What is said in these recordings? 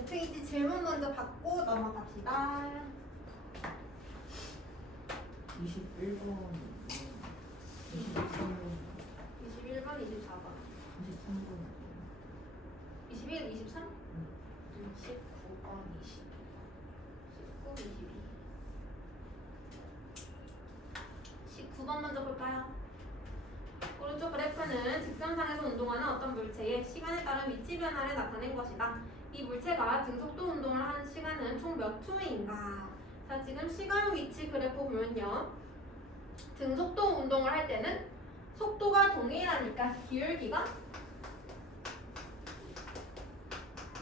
5페이지 질문 먼저 받고 넘어갑시다. 21번, 23번, 21번, 24번, 23번. 21, 23? 19번, 20, 19, 22. 19번 먼저 볼까요? 오른쪽 그래프는 직선상에서 운동하는 어떤 물체의 시간에 따른 위치 변화를 나타낸 것이다. 이 물체가 등속도 운동을 하는 시간은 총 몇 초인가? 자, 지금 시간 위치 그래프 보면요. 등속도 운동을 할 때는 속도가 동일하니까 기울기가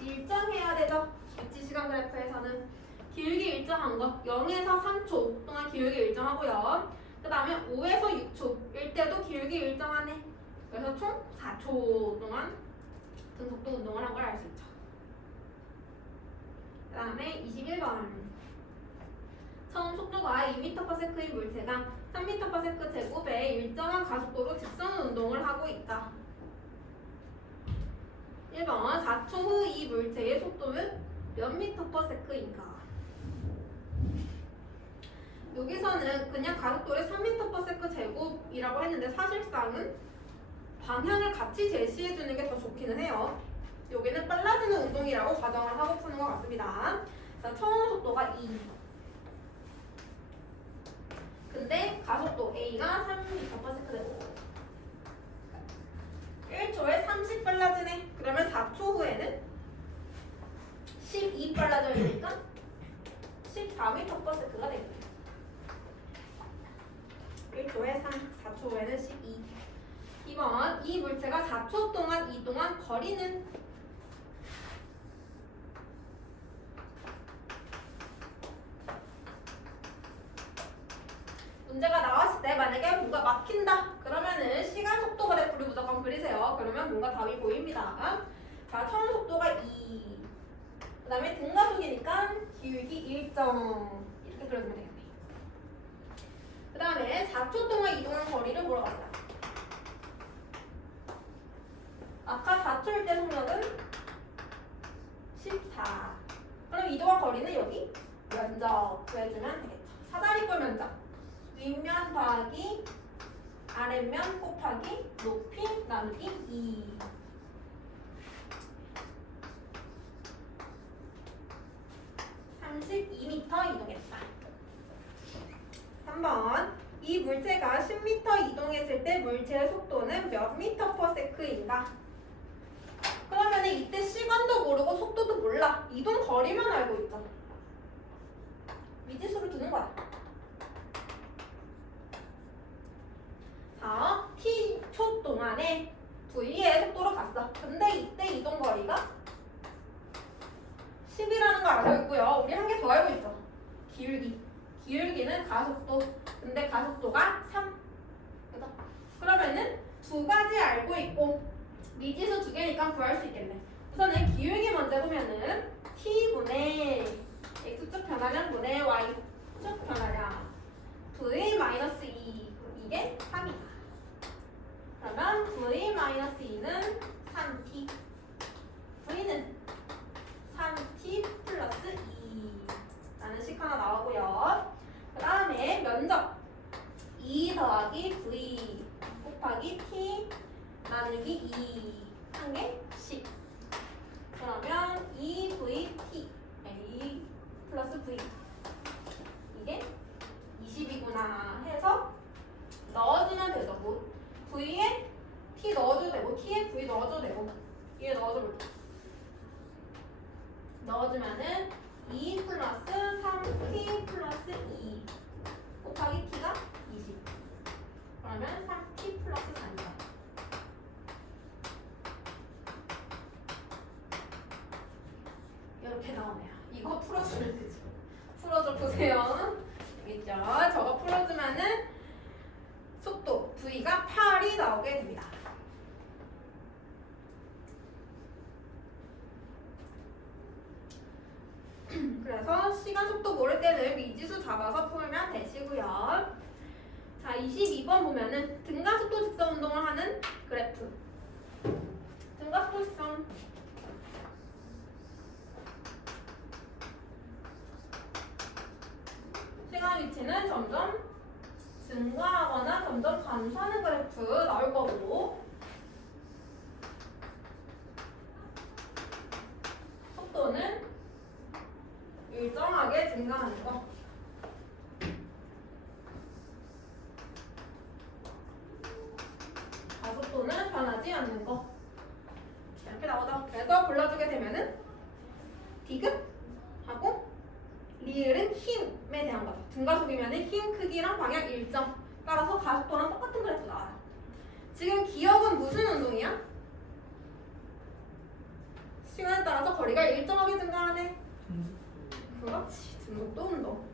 일정해야 되죠. 위치 시간 그래프에서는 기울기 일정한 거 0에서 3초 동안 기울기 일정하고요. 그 다음에 5에서 6초일 때도 기울기 일정하네. 그래서 총 4초 동안 등속도 운동을 한 걸 알 수 있죠. 그 다음에 21번. 처음 속도가 2m/s인 물체가 3m/s 제곱의 일정한 가속도로 직선 운동을 하고 있다. 1번 4초 후 이 물체의 속도는 몇 m/s인가? 여기서는 그냥 가속도를 3m/s 제곱이라고 했는데 사실상은 방향을 같이 제시해 주는 게 더 좋기는 해요. 여기는 빨라지는 운동이라고 가정을 하고 푸는 것 같습니다. 자, 처음 속도가 2. 근데 가속도 A가 3m/s 되고 1초에 30 빨라지네. 그러면 4초 후에는 12 빨라져야 되니까 14m/s가 되겠네. 1초에 3, 4초 후에는 12. 2번, 이 물체가 4초 동안 이동한 거리는 문제가 나왔을 때 만약에 뭔가 막힌다 그러면은 시간 속도 그래프를 무조건 그리세요. 그러면 뭔가 답이 보입니다. 자, 처음 속도가 2. 그 다음에 등가속이니까 기울기 일정 이렇게 그려주면 되겠네. 그 다음에 4초 동안 이동한 거리를 물어봤다. 아까 4초일 때 속력은 14. 그럼 이동한 거리는 여기 면적 구해주면 되겠죠. 사다리꼴 면적. 윗면 더하기 아랫면 곱하기 높이 나누기 2. 32m 이동했다. 3번. 이 물체가 10m 이동했을 때 물체의 속도는 몇 m/s인가? 그러면 이때 시간도 모르고 속도도 몰라. 이동 거리만 알고 있죠. 미지수를 두는 거야. 자, t초 동안에 v의 속도로 갔어. 근데 이때 이동 거리가 10이라는 걸 알고 있고요. 우리 한 개 더 알고 있죠. 기울기. 기울기는 가속도. 근데 가속도가 3. 그죠? 그러면은 두 가지 알고 있고 미지수 두 개니까 구할 수 있겠네. 우선은 기울기 먼저 보면은 t분의 x축 변화량 분의 y축 변화량 v-2 이게 3이다. 그러면 v-2는 3t v는 3t 플러스 2 라는 식 하나 나오고요. 그 다음에 면적 2 더하기 v 곱하기 t 나누기 2 한 개 10. 그러면 2vt a 플러스 v 이게 20이구나 해서 넣어주면 되죠. 뭐 v에 t 넣어줘도 되고 t에 v 넣어줘도 되고 얘 넣어줘볼게. 넣어주면은 2 플러스 3t 플러스 2 곱하기 t가 20. 그러면 3t 플러스 4입니다. 이렇게 나오네요. 이거 풀어주면 되죠. 풀어줘 보세요. 여기 있죠. 저거 풀어주면은 속도 v가 8이 나오게 됩니다. 그래서 시간 속도 모를 때는 미지수 잡아서 풀면 되시고요. 자, 22번 보면은 등가속도 직선 운동을 하는 그래프. 등가속도 직선 속도는 점점 증가하거나 점점 감소하는 그래프 나올 거고, 속도는 일정하게 증가하는 거. 가속도는 변하지 않는 거. 이렇게 나오죠. 그래서 골라주게 되면은 디귿하고 리을은 힘에 대한 거죠. 등가속이면은 힘 크기랑 방향 일정. 따라서 가속도랑 똑같은 그래프 나와요. 지금 기억은 무슨 운동이야? 시간에 따라서 거리가 일정하게 증가하네. 그렇지. 등속도 운동.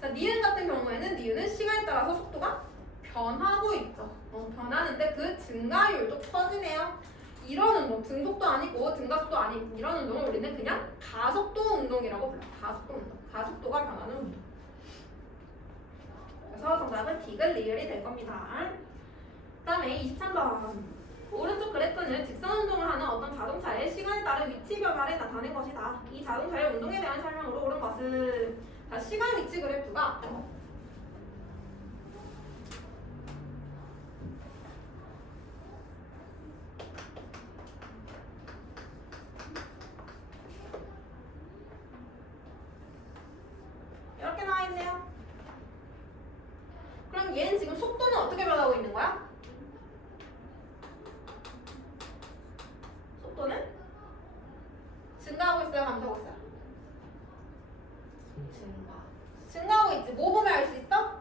자, 니은 같은 경우에는 니은은 시간에 따라서 속도가 변하고 있죠. 변하는데 그 증가율도 커지네요. 이런 운동, 등속도 아니고 등가속도 아닌 이런 운동을 우리는 그냥 가속도 운동이라고 불러요. 가속도 운동. 가속도가 변하는 운동. 그래서 정답은 디귿 리을이 될 겁니다. 그 다음에 23번. 오른쪽 그래프는 직선 운동을 하는 어떤 자동차의 시간에 따른 위치 변화를 나타낸 것이다. 이 자동차의 운동에 대한 설명으로 옳은 것은, 자, 시간 위치 그래프가 이렇게 나와 있네요. 그럼 얘는 지금 속도는 어떻게 변하고 있는 거야? 속도는 증가하고 있어요, 감소하고 있어요? 증가하고 있지. 뭐 보면 알 수 있어?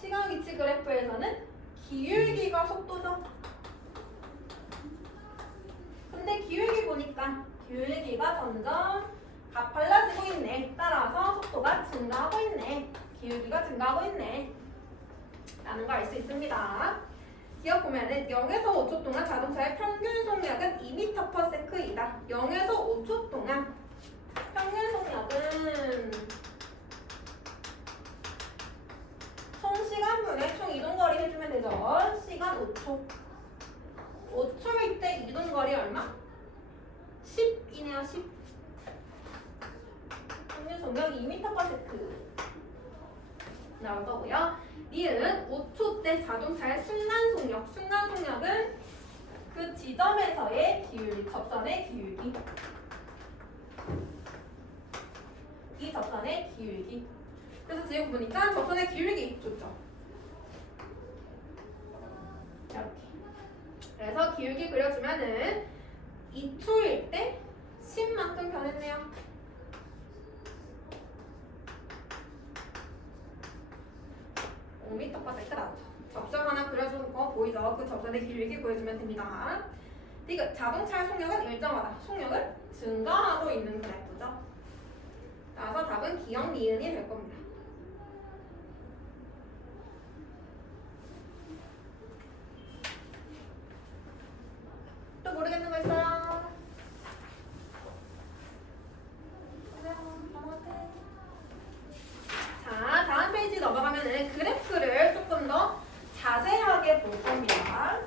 시간 위치 그래프에서는 기울기가 속도죠. 근데 기울기 보니까 기울기가 점점 가팔라지고 있네. 따라서 속도가 증가하고 있네. 기울기가 증가하고 있네. 라는 걸 알 수 있습니다. 기억 보면은 0에서 5초 동안 자동차의 평균 속력은 2m/s이다. 0에서 5초 동안 평균 속력은 총 시간분의 총 이동거리 해주면 되죠. 시간 5초. 5초일 때 이동거리 얼마? 10이네요. 10. 평균 속력 2m/s 나올 거고요. 니은 5초 때 자동차의 순간 속력. 순간 속력은 그 지점에서의 기울기, 접선의 기울기. 이 접선의 기울기. 그래서 지금 보니까 접선의 기울기 좋죠. 이렇게. 그래서 기울기 그려주면은 2초일 때 10만큼 변했네요. 미터퍼센트 나오죠. 접선 하나 그려주는 거 보이죠? 그 접선의 기울기 보여주면 됩니다. 디귿, 자동차의 속력은 일정하다. 속력을 증가하고 있는 그래프죠. 따라서 답은 기억 니은이 될 겁니다. 또 모르겠는 거 있어요? 자, 다음 페이지 넘어가면은 그래프를 조금 더 자세하게 볼 겁니다.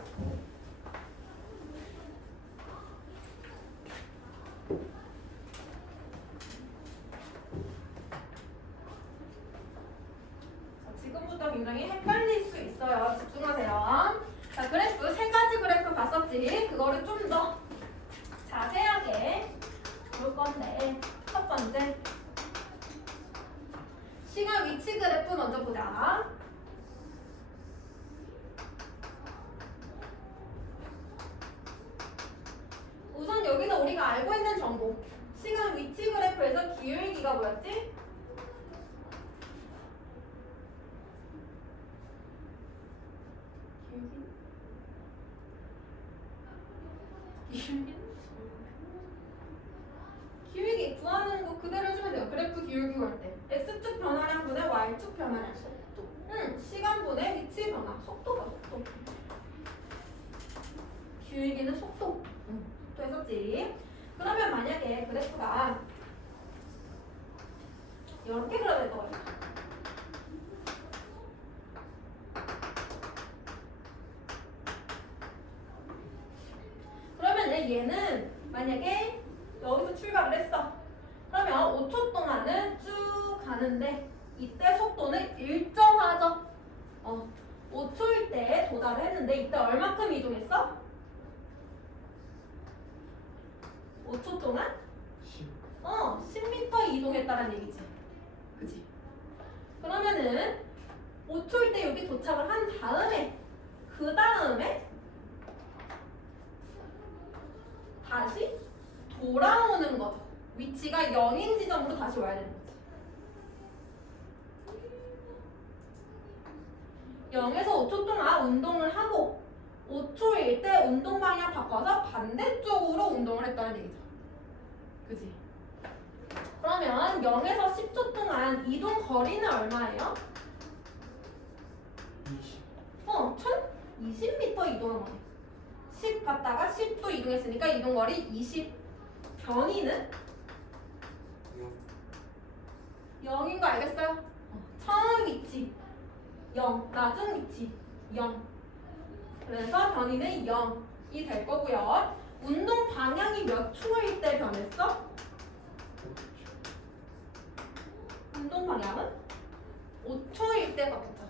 자, 지금부터 굉장히 헷갈릴 수 있어요. 집중하세요. 자, 그래프 세 가지 그래프 봤었지? 그거를 좀 더 자세하게 볼 건데, 첫 번째 시간 위치 그래프 먼저 보자. 우선 여기서 우리가 알고 있는 정보, 시간 위치 그래프에서 기울기가 뭐였지? 기울기 구하는 거 그대로 해주면 돼요. 그래프 기울기 구할 때 x축 변화량 분의 y축 변화량 속도. 시간분의 위치 변화 속도가 속도. 기울기는 속도. 또 했었지. 그러면 만약에 그래프가 이렇게 그려야 될 것 같아. 그러면 얘는 만약에 여기서 출발을 했어. 가는데 이때 속도는 일정하죠. 5초일 때 도달을 했는데 이때 얼마큼 이동했어? 5초 동안 10m 이동했다는 얘기지. 그치? 그러면은 5초일 때 여기 도착을 한 다음에 그 다음에 다시 돌아오는 거죠. 위치가 0인 지점으로 다시 와야 되는 거지. 0에서 5초 동안 운동을 하고 5초일 때 운동 방향 바꿔서 반대쪽으로 운동을 했다는 얘기죠. 그치? 그러면 0에서 10초 동안 이동 거리는 얼마예요? 1020m 이동한 거네. 10 갔다가 10도 이동했으니까 이동거리 20. 변이는 0인 거 알겠어요? 처음 위치 0, 나중 위치 0. 그래서 변이는 0이 될 거고요. 운동 방향이 몇 초일 때 변했어? 운동 방향은 5초일 때 바뀌었죠.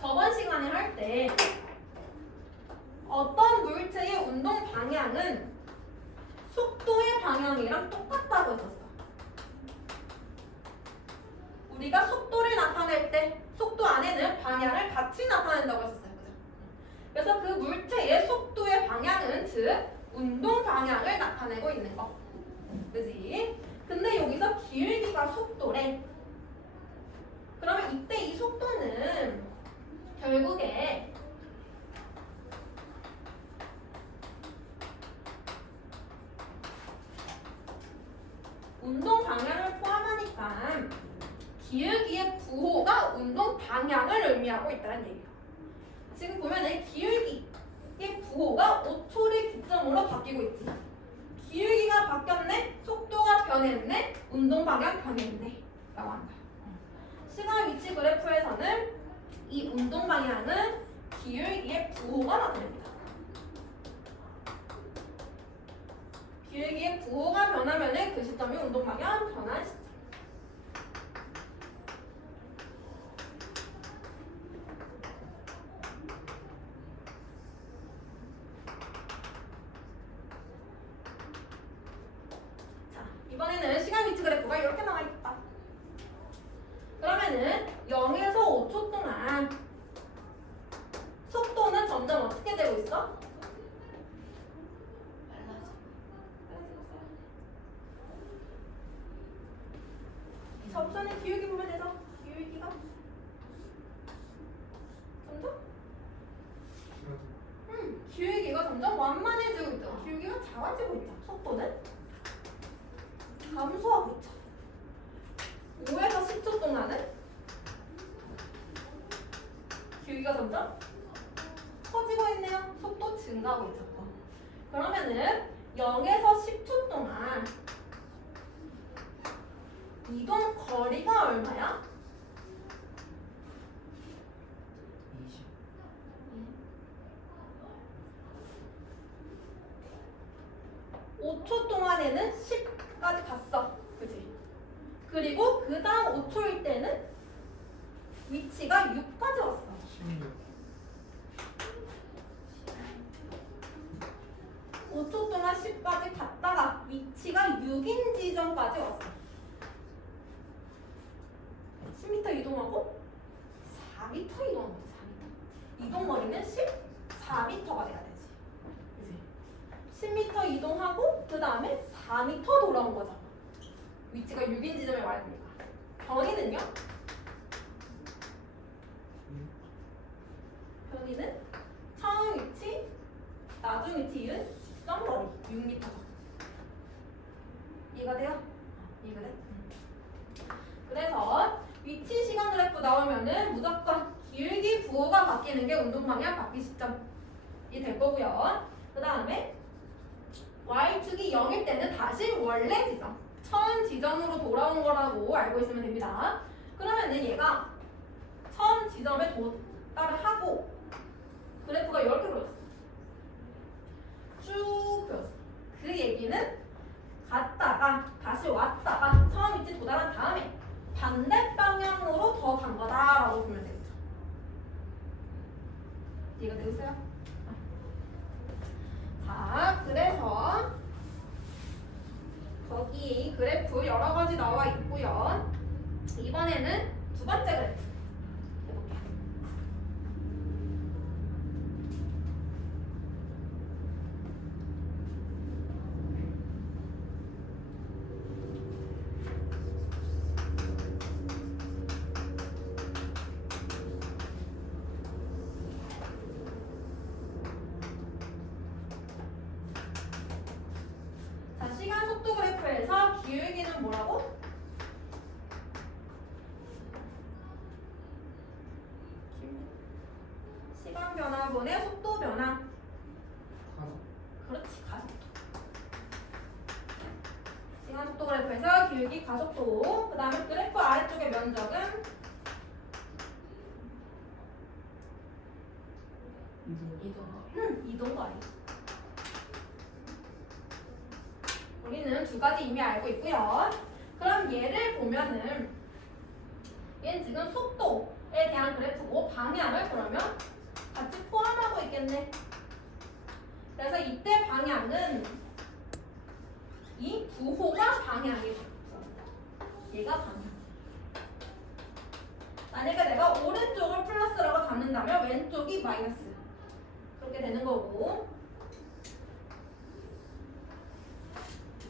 저번 시간에 할 때 어떤 물체의 운동 방향은 속도의 방향이랑 똑같다고 했었어. 우리가 속도를 나타낼 때 속도 안에는 방향을 같이 나타낸다고 했었어요. 그죠? 그래서 그 물체의 속도의 방향은 즉 운동 방향을 나타내고 있는 거. 그지? 근데 여기서 기울기가 속도래. 그러면 이때 이 속도는 결국에 운동 방향을 포함하니까 기울기의 부호가 운동 방향을 의미하고 있다는 얘기예요. 지금 보면은 기울기의 부호가 5초를 기점으로 바뀌고 있지. 기울기가 바뀌었네, 속도가 변했네, 운동 방향 변했네 라고 한다. 시간 위치 그래프에서는 이 운동 방향은 기울기의 부호가 나타납니다. 기울기의 부호가 변하면 그 시점이 운동 방향 변한 시점. 자, 이번에는 시간 위치 그래프가 이렇게 나와 있다. 그러면은 0에서 5초 동안 속도는 점점 어떻게 되고 있어? 접선의 기울기 보면 되죠? 기울기가 점점? 기울기가 점점 완만해지고 있죠. 기울기가 작아지고 있죠. 속도는 감소하고 있죠. 5에서 10초 동안은 기울기가 점점 커지고 있네요. 속도 증가하고 있죠. 그러면은 0에서 10초 동안 이동 거리가 얼마야? 20. 5초 동안에는 10까지 갔어. 그지? 그리고 그 다음 5초일 때는 위치가 6까지 왔어. 16. 5초 동안 10까지 갔다가 위치가 6인 지점까지 왔어. 10m 이동하고 4m 이동한 거지. 4m. 이동 거리는 14m가 돼야 되지. 그치? 10m 이동하고 그 다음에 4m 돌아온 거잖아. 위치가 6인 지점에 와야 되니까. 변이는요? 변이는 처음 위치, 나중 위치 이은 직선 거리 6m죠. 이해가 돼요? 이해가 돼? 그래서 위치 시간 그래프 나오면은 무조건 기울기 부호가 바뀌는 게 운동 방향 바뀌 시점이 될 거고요. 그 다음에 y축이 0일 때는 다시 원래 지점, 처음 지점으로 돌아온 거라고 알고 있으면 됩니다. 그러면은 얘가 처음 지점에 도달을 하고 그래프가 이렇게 그려졌어. 쭉 그렸어. 그 얘기는 갔다가 다시 왔다가 처음 위치 도달한 다음에 반대 방향으로 더 간 거다라고 보면 되겠죠. 이해가 되세요? 자, 그래서 거기 그래프 여러 가지 나와 있고요. 이번에는 두 번째 그래프 해볼게요. 자, 시간 속도 그래프에서 기울기는 뭐라고? 시간 변화분의 속도 변화. 가속. 그렇지, 가속도. 시간 속도 그래프에서 기울기 가속도. 그 다음에 그래프 아래쪽의 면적은 이동거 아니야. 우리는 두 가지 이미 알고 있고요. 그럼 얘를 보면은 얘는 지금 속도에 대한 그래프고 방향을 그러면 같이 포함하고 있겠네. 그래서 이때 방향은 이 부호가 방향이고 얘가 방향. 만약에 내가 오른쪽을 플러스라고 잡는다면 왼쪽이 마이너스. 그렇게 되는 거고.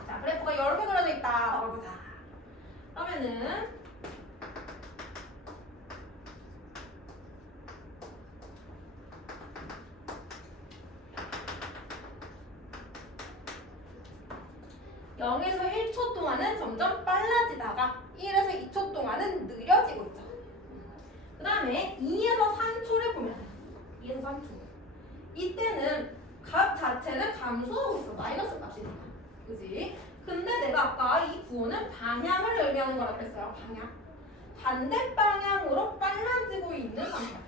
자, 그래프가 이렇게 그려져 있다. 보자. 그러면은 (0에서 1초) 동안은 점점 빨라지다가 1에서 2초 동안은 느려지고 있죠. 그 다음에 2에서 3초를 보면 2에서 3초 이때는 값 자체는 감소하고 있어. 마이너스 값이니까. 그지? 근데 내가 아까 이 부호는 방향을 의미하는 거라고 했어요. 방향. 반대 방향으로 빨라지고 있는 상태.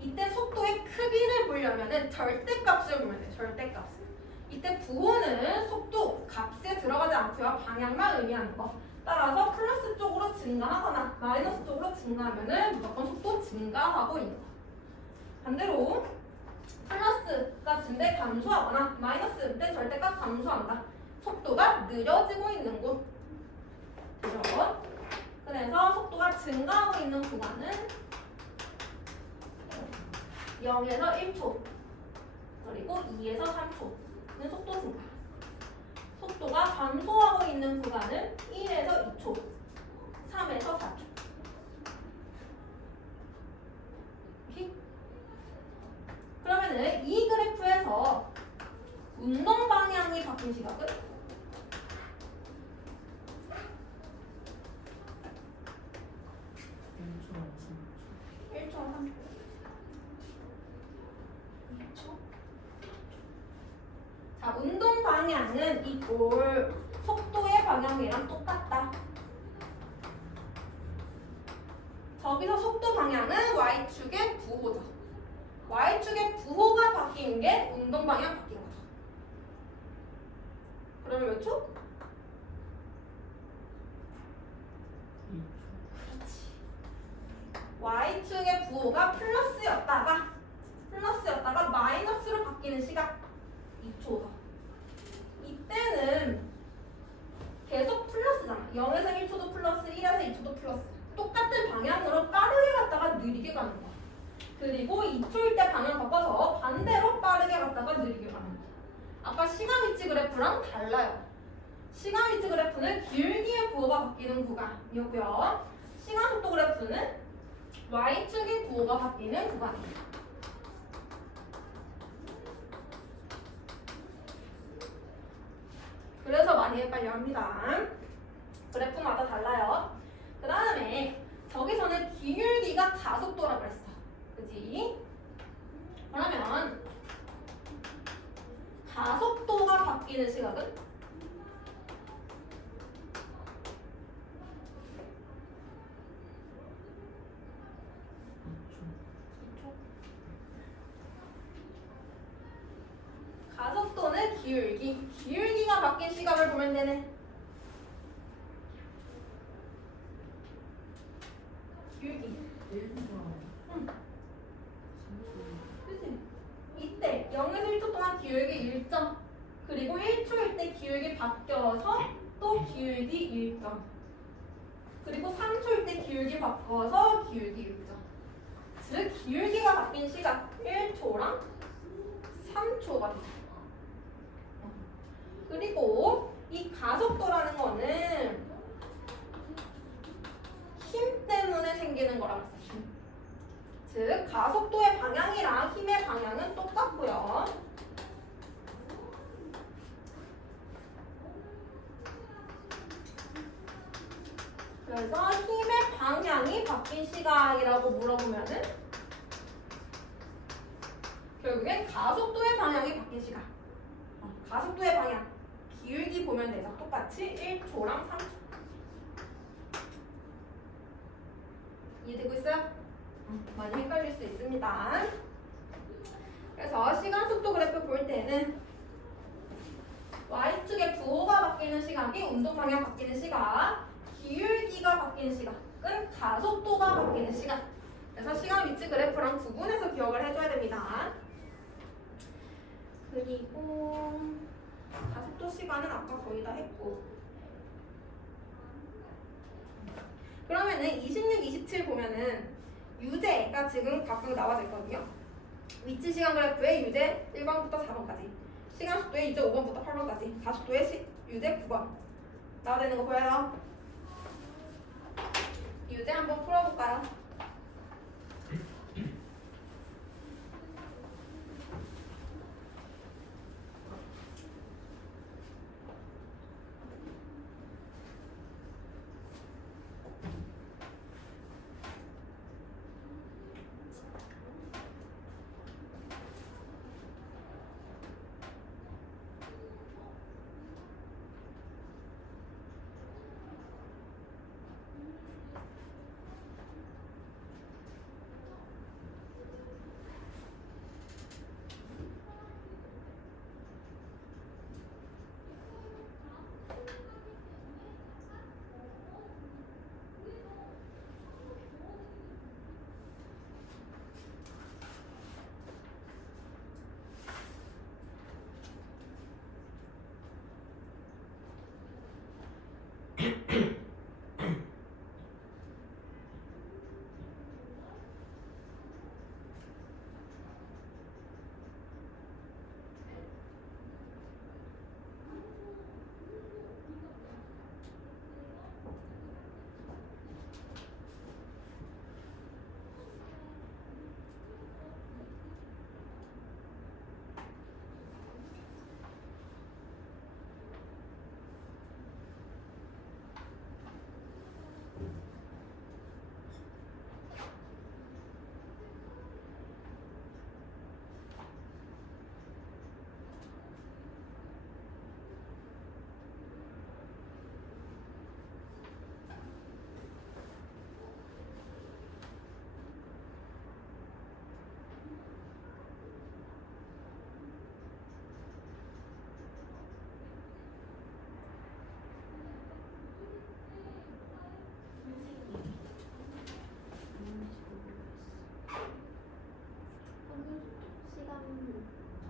이때 속도의 크기를 보려면은 절대값을 보면 돼. 절대값을. 이때 부호는 속도 값에 들어가지 않고요. 방향만 의미하는 거. 따라서 플러스 쪽으로 증가하거나 마이너스 쪽으로 증가하면은 무조건 속도 증가하고 있는 거. 반대로 플러스 값인데 감소하거나 마이너스인데 절대값 감소한다. 속도가 느려지고 있는 곳. 그죠? 그래서 속도가 증가하고 있는 구간은 0에서 1초 그리고 2에서 3초는 속도 증가. 속도가 감소하고 있는 구간은 1에서 2초, 3에서 4초. 오케이? 그러면은 이 그래프에서 운동 방향이 바뀐 시각은 1초, 3초. 2초. 자, 운동 방향은 이꼴 속도의 방향이랑 똑같다. 저기서 속도 방향은 Y축의 부호죠. Y축의 부호가 바뀐 게 운동 방향 바뀐 거죠. 그러면 몇 초? 그렇지. Y축의 부호가 플러스였다가 마이너스로 바뀌는 시각 2초다. 이때는 계속 플러스잖아. 0에서 1초도 플러스, 1에서 2초도 플러스. 똑같은 방향으로 빠르게 갔다가 느리게 가는 거야. 그리고 2초일 때 방향 바꿔서 반대로 빠르게 갔다가 느리게 가는 거야. 아까 시간 위치 그래프랑 달라요. 시간 위치 그래프는 기울기의 부호가 바뀌는 구간이었고요. 시간 속도 그래프는 Y축의 부호가 바뀌는 구간이에요. 그래서 많이 헷갈려 합니다. 그래프마다 달라요. 그 다음에 저기서는 기울기가 가속도라고 했어. 그지? 그러면 가속도가 바뀌는 시각은? 기울기. 기울기가 바뀐 시각을 보면 되네. 기울기. 응. 그치? 이때 0에서 1초 동안 기울기 1점. 그리고 1초일 때 기울기 바뀌어서 또 기울기 1점. 그리고 3초일 때 기울기 바꿔서 기울기 6점. 즉 기울기가 바뀐 시각 1초랑 3초가 되죠. 그리고 이 가속도라는 거는 힘 때문에 생기는 거라고 했어요. 힘. 즉 가속도의 방향이랑 힘의 방향은 똑같고요. 그래서 힘의 방향이 바뀐 시각이라고 물어보면은 결국엔 가속도의 방향이 바뀐 시각. 가속도의 방향. 기울기 보면 되죠. 똑같이 1초랑 3초. 이해되고 있어요? 많이 헷갈릴 수 있습니다. 그래서 시간 속도 그래프 볼 때는 Y축의 부호가 바뀌는 시각이 운동 방향 바뀌는 시각, 기울기가 바뀌는 시각은 가속도가 바뀌는 시각. 그래서 시간 위치 그래프랑 구분해서 기억을 해줘야 됩니다. 그리고 가속도 시간은 아까 거의 다 했고, 그러면은 26, 27 보면은 유제가 지금 각각 나와져 있거든요. 위치 시간 그래프의 유제 1번부터 4번까지, 시간 속도의 유제 5번부터 8번까지, 가속도의 유제 9번 나와져 있는 거 보여요? 유제 한번 풀어볼까요?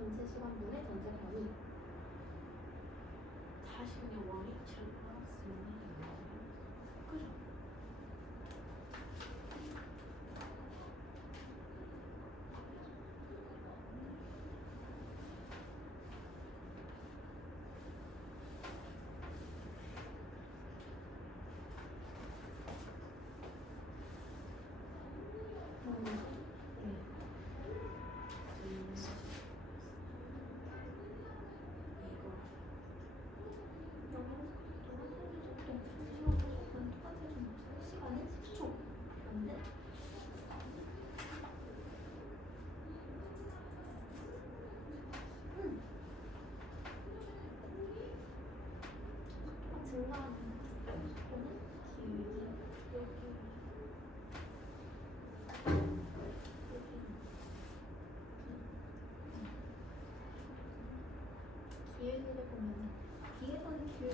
전체 시간분의 전체 범위. 다시 그냥 왕이처럼 알았으면 그죠?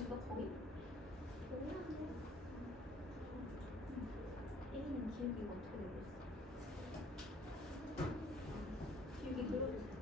어디가 거기? A는 기울기가 어떻게 되고 있어? 기울기 그려주세요.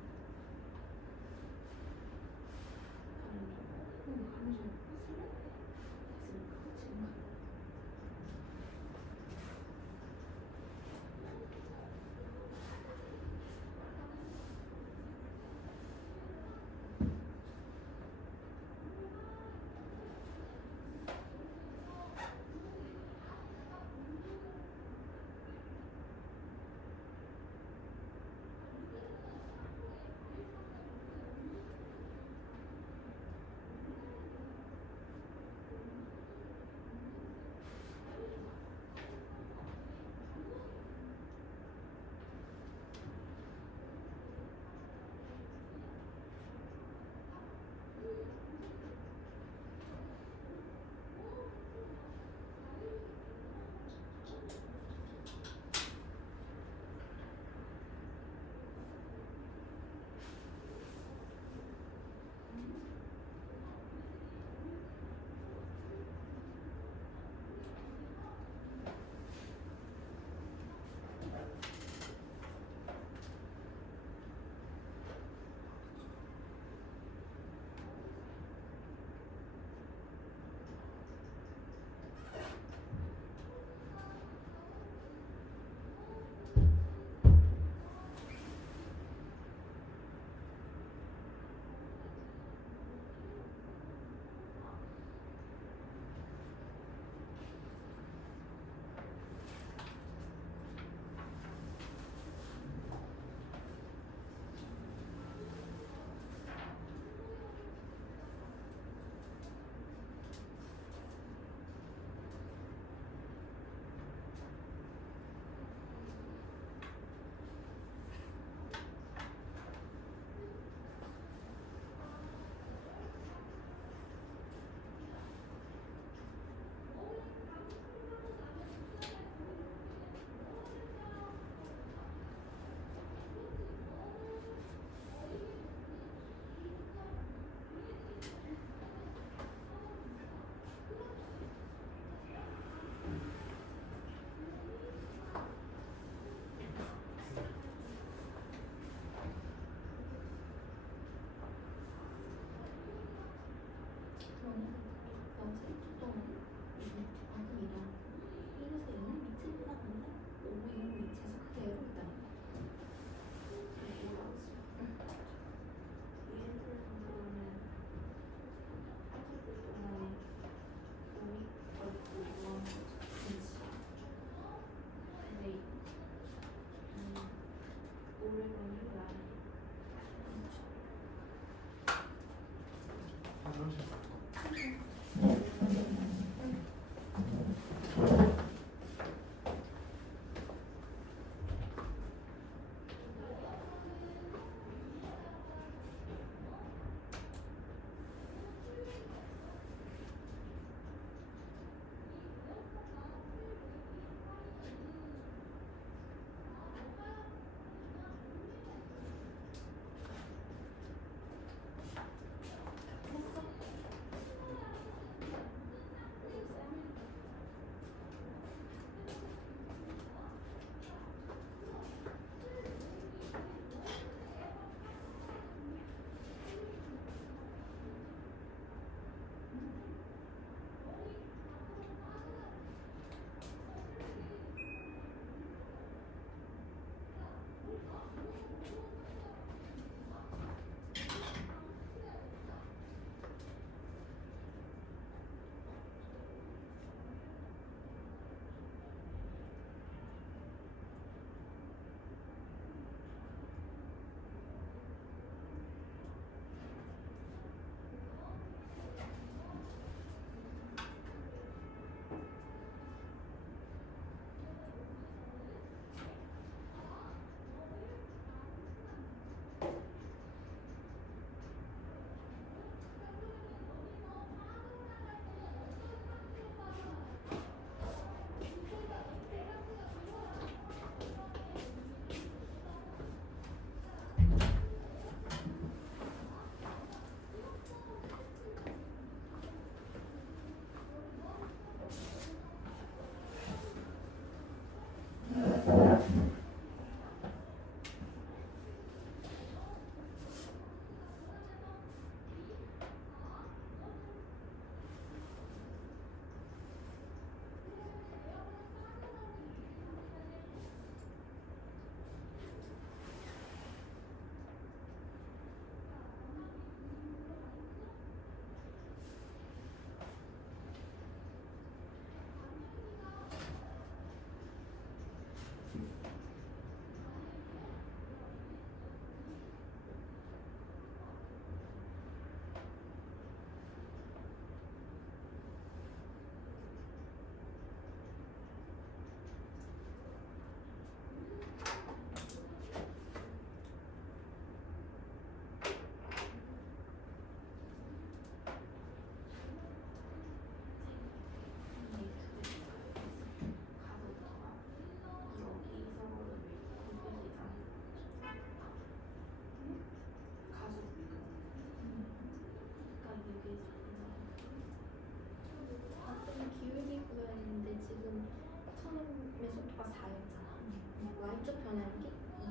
변하는 게 2죠.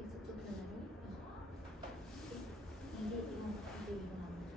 x축 변하는 게 2. 이게 이거 나오는 거죠.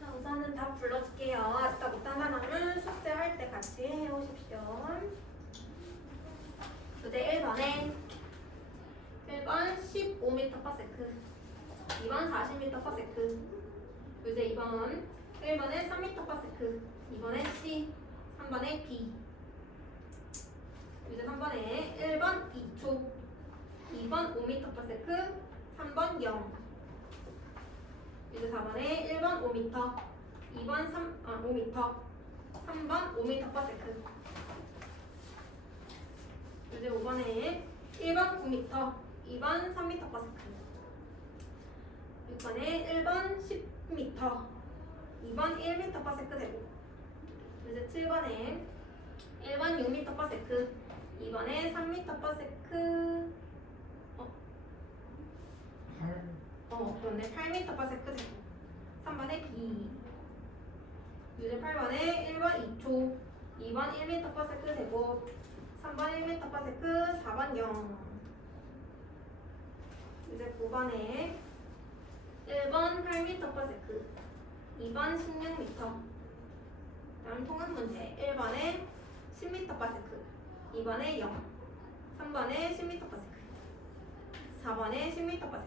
자, 우선은 답 불러줄게요. 아까 못한 사람은 숙제할 때 같이 해오십시오. 주제 1번에 1번 15m/s, 2번 40m/s. 주제 2번 1번에 3m/s, 2번에 c, 3번에 b. 주제 3번에 1번 2초, 2번 5m/s, 3번 0. 이제 4번에 1번 5m, 2번 5m, 3번 5m/s. 이제 5번에 1번 9m, 2번 3m/s. 6번에 1번 10m, 2번 1m/s 제곱. 이제 7번에 1번 6m/s, 2번에 3m/s. 그런데 8m/s 제곱. 3번에 B. 이제 8번에 1번 2초, 2번 1m/s 제곱, 3번 1m/s, 4번 0. 이제 9번에 1번 8m/s, 2번 16m. 다음 통합 문제 1번에 10m/s, 2번에 0, 3번에 10m/s, 4번에 10m/s,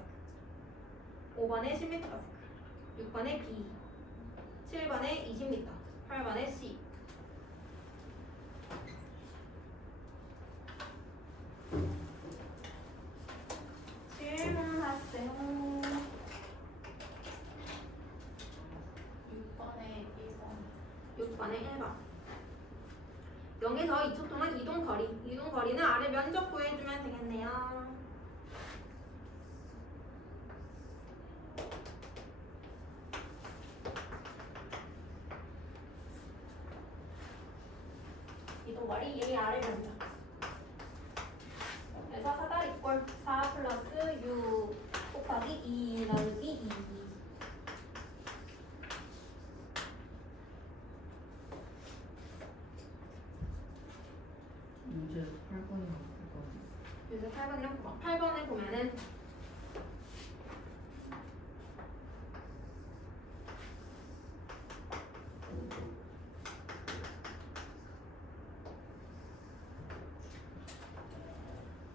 5번에 10m/s, 6번에 B, 7번에 20m, 8번에 C. 질문하세요. 6번에 1번. 0에서 2초 동안 이동 거리는 아래 면적 구해주면 되겠네요. 이동거리 A, R을 면적. 그래서 4달 이꼴 4 플러스 6 곱하기 2 나누기 2. 문제 8번이랑 9번. 그래서 8번이랑 9번. 8번에 보면은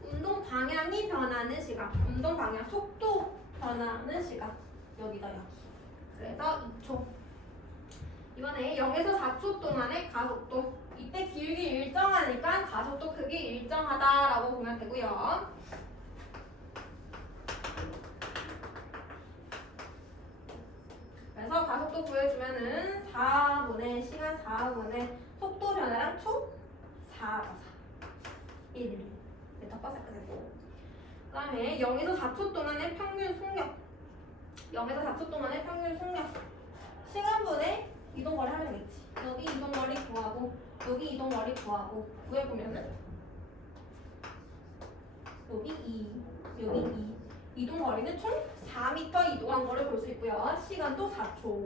운동 방향이 변하는 시각, 운동 방향 속도 변하는 시각 여기다 여기. 그래서 2초. 이번에 0에서 4초 동안의 가속도. 이때 길기 일정하니까 가속도 크기 일정하다라고 보면 되고요. 그래서 가속도 구해주면은 4분의 시간 4분의 속도 변화량 초 4가 1 메타 퍼 세컨드 되고, 그 다음에 0에서 4초 동안의 평균 속력, 0에서 4초 동안의 평균 속력 시간분의 이동거리 하면 되겠지. 여기 이동거리 구하고 여기 이동거리 구하고 구해보면은 여기 2 여기 2 이동거리는 총 4m 이동한 거를 볼 수 있고요. 시간도 4초.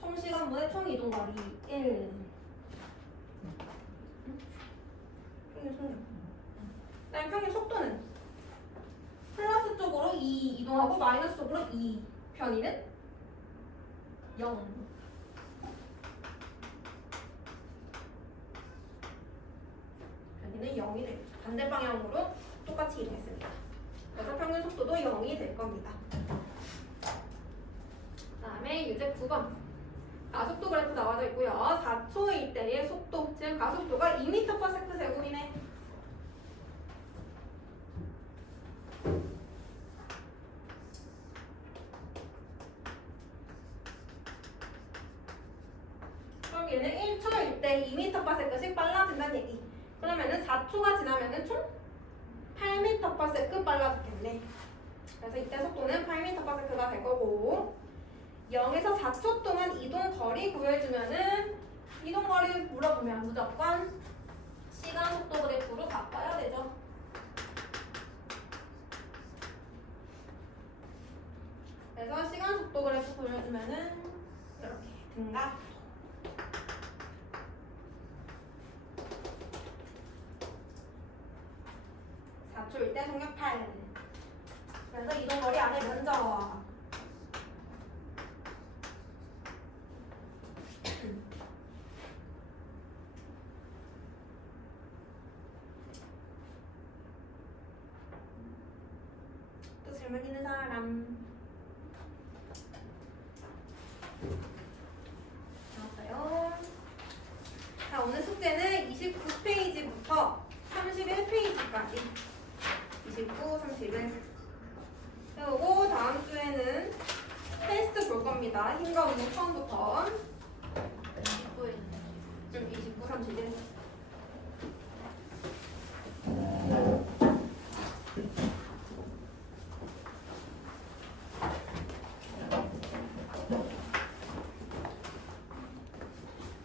총 시간분의 총 이동거리 1. 평균 속력. 그다음에 평균 속도는 플러스 쪽으로 2 이동하고 마이너스 쪽으로 2. 변이는 0. 변이는 0이 되죠. 반대 방향으로 똑같이 이동했습니다. 그래서 평균 속도도 0이 될 겁니다. 그 다음에 유제 9번. 가속도 그래프 나와져 있고요. 4초일 때의 속도, 즉 가속도가 2m/s 제곱이네. 그럼 얘는 1초일 때 2m/s씩 빨라진다는 얘기. 그러면은 4초가 지나면은 총 8m/s 빨라졌겠네. 그래서 이때 속도는 8m/s가 될 거고, 0에서 4초 동안 이동 거리 구해주면은 이동 거리 물어보면 무조건 시간 속도 그래프로 바꿔야 되죠. 그래서 시간 속도 그래프 보여주면은 이렇게 등가 4초일 때 속력 8. 그래서 이동거리 안에 면적. 또 질문 있는 사람? 나왔어요. 자, 오늘 숙제는 29페이지부터 31페이지까지 29, 31 그리고 다음 주에는 테스트 볼 겁니다. 힘과 운동 처음부터 29에는 29, 31